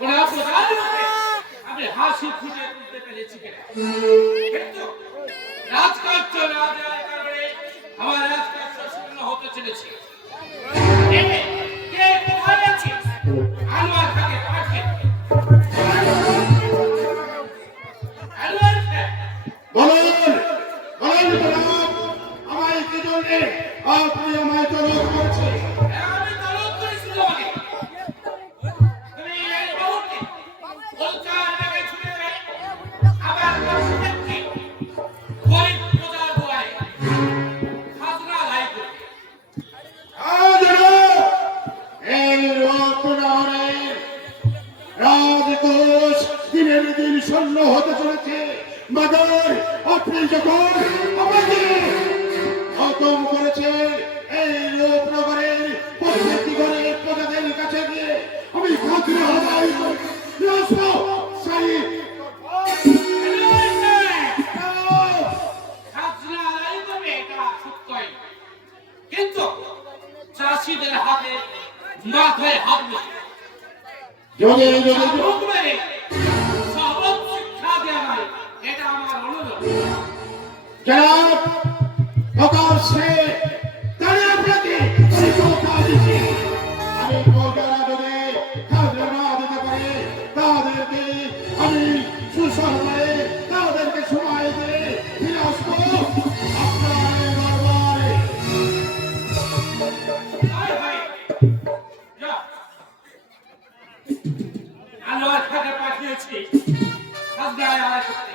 ওরা প্রধানমন্ত্রী আমি হাসি খুঁজে তুলতে পেরেছি কিনা কিন্তু রাজকার্য না দেওয়ার কারণে আমার রাজকার্য শূন্য হতে চলেছে কে কোথায় আছে আনোয়ার খাকে পাঠিয়ে আনোয়ার খা বলুন বলুন আমায় কি জন্য আপনি আমায় তলব করেছেন? আমি তলব করেছি তোমাকে তুমি এই মুহূর্তে কলকাতা থেকে ছুটে গেলে আবার কাছে গরিব প্রজার দুয়ারে খাজনা আদায় করতে এই রত্ননগরের রাজকোষ দিনের দিন শূন্য হতে চলেছে মগর আপনি যখন আমাকে খতম করেছেন এই রূপনগরের প্রত্যেকটি ঘরের প্রজাদের কাছে গিয়ে আমি খাজনা আদায় করে নিয়ে আসবো সেই খাজনা আদায় করবে এটা সত্যই কিন্তু চাষিদের হাতে মাথায় হাত বসে যদি যদি হুকুমের সহজ শিক্ষা দেওয়া হয় এটা আমার অনুরোধ জনাব প্রকাশ্যে দাঁড়িয়ে আপনাকে এই কথা দিচ্ছি আমি প্রজারা যদি খাজনা না দিতে পারে তাদেরকে আমি সুসম্মানে তাদেরকে সময় দিয়ে ফিরে আসবো আপনার এই দরবারে। হয় হয় যা আনোয়ার খাকে পাঠিয়েছি খাজনা আদায় করতে